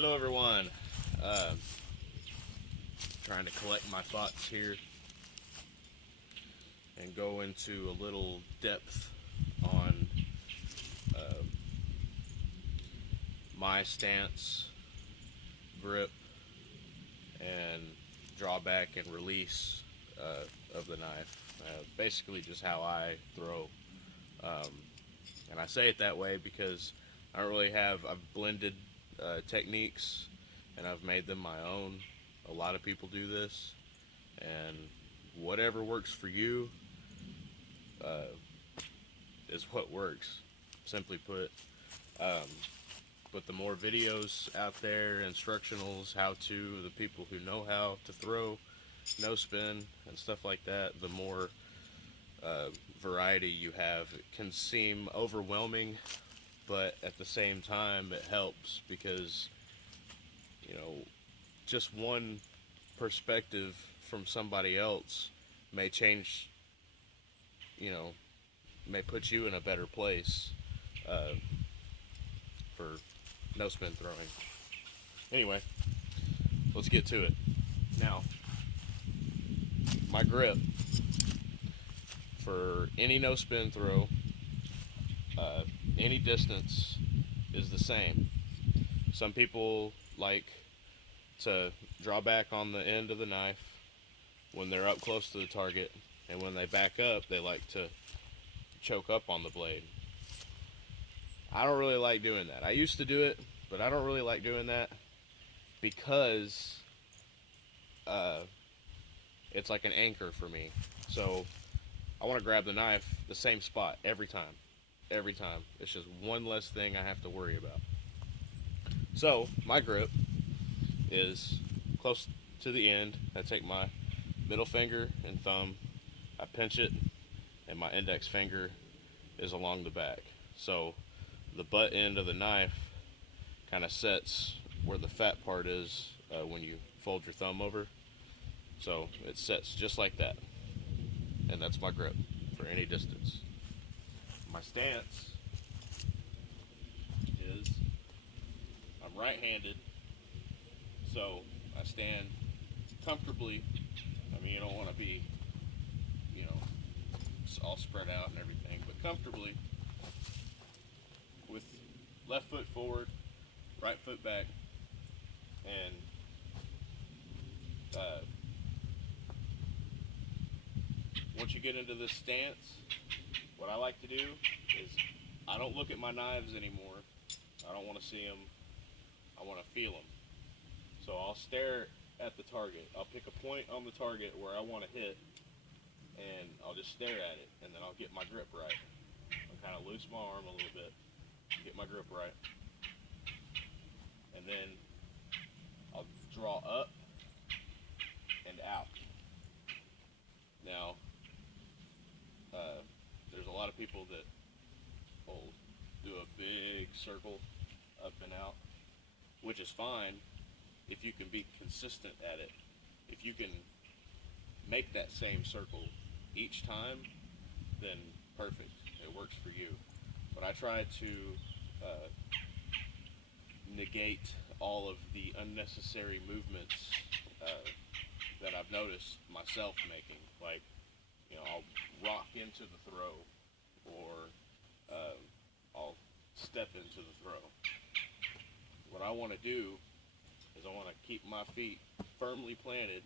Hello everyone. Uh, Trying to collect my thoughts here and go into a little depth on uh, my stance, grip, and drawback and release of the knife. Basically, just how I throw. Um, and I say it that way because I've blended techniques and I've made them my own. A lot of people do this, and whatever works for you uh, is what works. Simply put, um, but the more videos out there, instructionals, how to, the people who know how to throw, no spin, and stuff like that, the more variety you have. It can seem overwhelming, but at the same time, it helps because, you know, just one perspective from somebody else may change, you know, may put you in a better place uh, for no spin throwing. Anyway, let's get to it. Now, my grip for any no spin throw, uh, any distance, is the same. Some people like to draw back on the end of the knife when they're up close to the target, and when they back up, they like to choke up on the blade. I don't really like doing that. I used to do it, but I don't really like doing that because uh, it's like an anchor for me. So I want to grab the knife the same spot every time. Every time. It's just one less thing I have to worry about. So my grip is close to the end. I take my middle finger and thumb, I pinch it, and my index finger is along the back. So the butt end of the knife kind of sets where the fat part is when you fold your thumb over. So it sets just like that. And that's my grip for any distance. My stance is I'm right-handed, so I stand comfortably. I mean, you don't want to be, you know, all spread out and everything, but comfortably with left foot forward, right foot back, and once you get into this stance, what I like to do is I don't look at my knives anymore. I don't want to see them. I want to feel them. So I'll stare at the target. I'll pick a point on the target where I want to hit, and I'll just stare at it, and then I'll get my grip right. I'll kind of loose my arm a little bit, get my grip right, and then I'll draw up and out. Now, there's a lot of people that will do a big circle up and out, which is fine if you can be consistent at it. If you can make that same circle each time, then perfect. It works for you. But I try to negate all of the unnecessary movements that I've noticed myself making. Like, you know, I'll rock into the throw, or I'll step into the throw. What I want to do is I want to keep my feet firmly planted,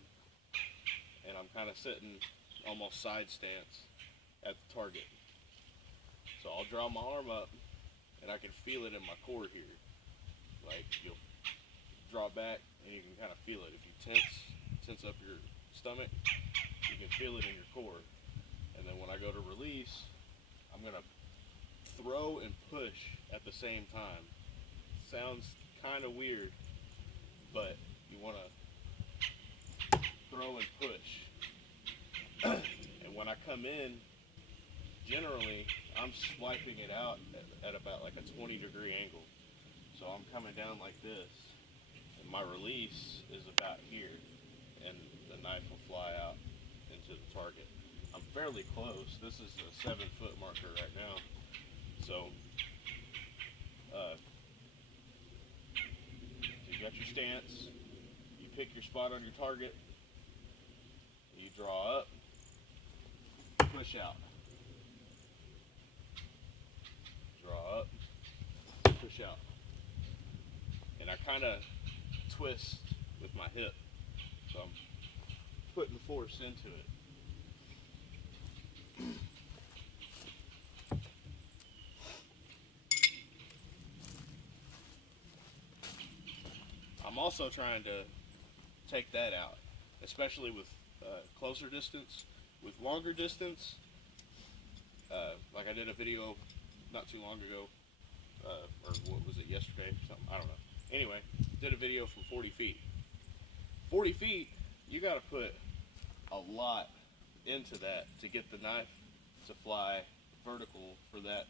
and I'm kind of sitting almost side stance at the target. So I'll draw my arm up, and I can feel it in my core here. Like, you'll draw back, and you can kind of feel it. If you tense up your stomach, you can feel it in your core. And then when I go to release, I'm going to throw and push at the same time. Sounds kind of weird, but you want to throw and push. And when I come in, generally I'm swiping it out at about like a 20-degree angle. So I'm coming down like this, and my release is about here, and the knife will fly out into the target. I'm fairly close. This is a 7-foot marker right now. So stance, you pick your spot on your target, you draw up, push out, draw up, push out. And I kind of twist with my hip, so I'm putting force into it. I'm also trying to take that out, especially with closer distance. With longer distance, like I did a video not too long ago, or what was it, yesterday, something, I don't know. Anyway, did a video from 40 feet. 40 feet, you got to put a lot into that to get the knife to fly vertical for that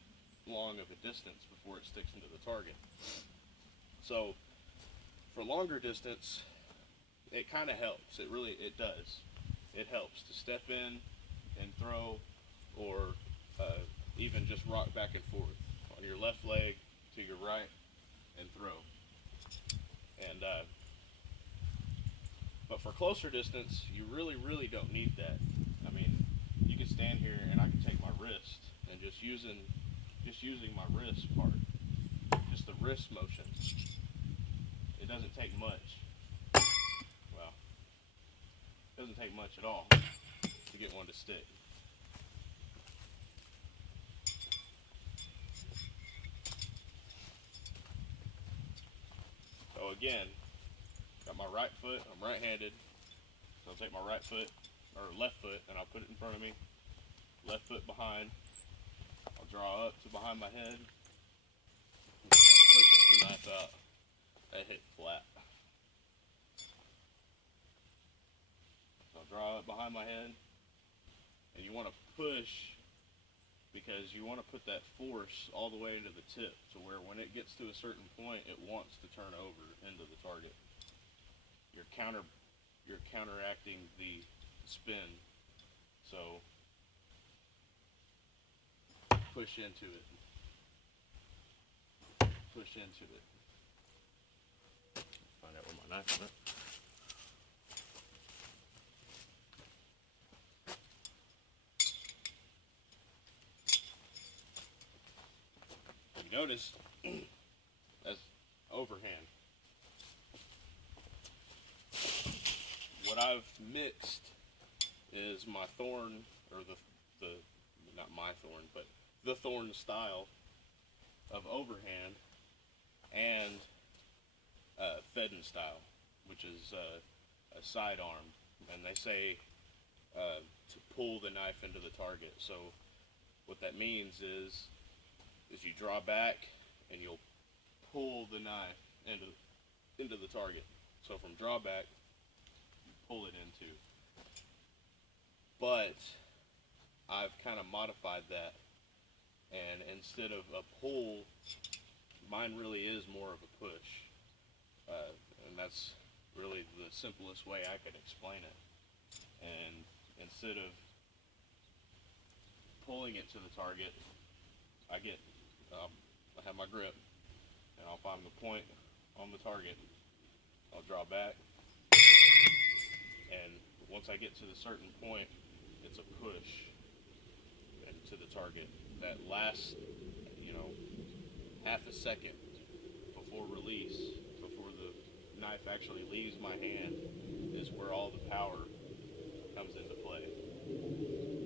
long of a distance before it sticks into the target. So for longer distance, it kind of helps. It does. It helps to step in and throw, or even just rock back and forth on your left leg to your right and throw. And but for closer distance, you really don't need that. I mean, you can stand here and I can take my wrist and just using my wrist part, just the wrist motion. It doesn't take much. Well, it doesn't take much at all to get one to stick. So again, got my right foot, I'm right-handed, so I'll take my right foot, or left foot, and I'll put it in front of me, left foot behind, I'll draw up to behind my head, and I'll push the knife out. That hit flat. So I'll draw up behind my head, and you want to push because you want to put that force all the way into the tip to where when it gets to a certain point, it wants to turn over into the target. You're counteracting the spin. So push into it. Push into it. Find out where my knife went. Notice that's overhand. What I've mixed is my thorn, or the not my thorn, but the thorn style of overhand and Fedden style, which is a sidearm, and they say to pull the knife into the target. So what that means is you draw back and you'll pull the knife into the target. So from drawback, you pull it into. But I've kind of modified that, and instead of a pull, mine really is more of a push, and that's really the simplest way I could explain it. And instead of pulling it to the target, I have my grip, and I'll find the point on the target. I'll draw back, and once I get to the certain point, it's a push to the target. That last, half a second before release, before the knife actually leaves my hand, is where all the power comes into play.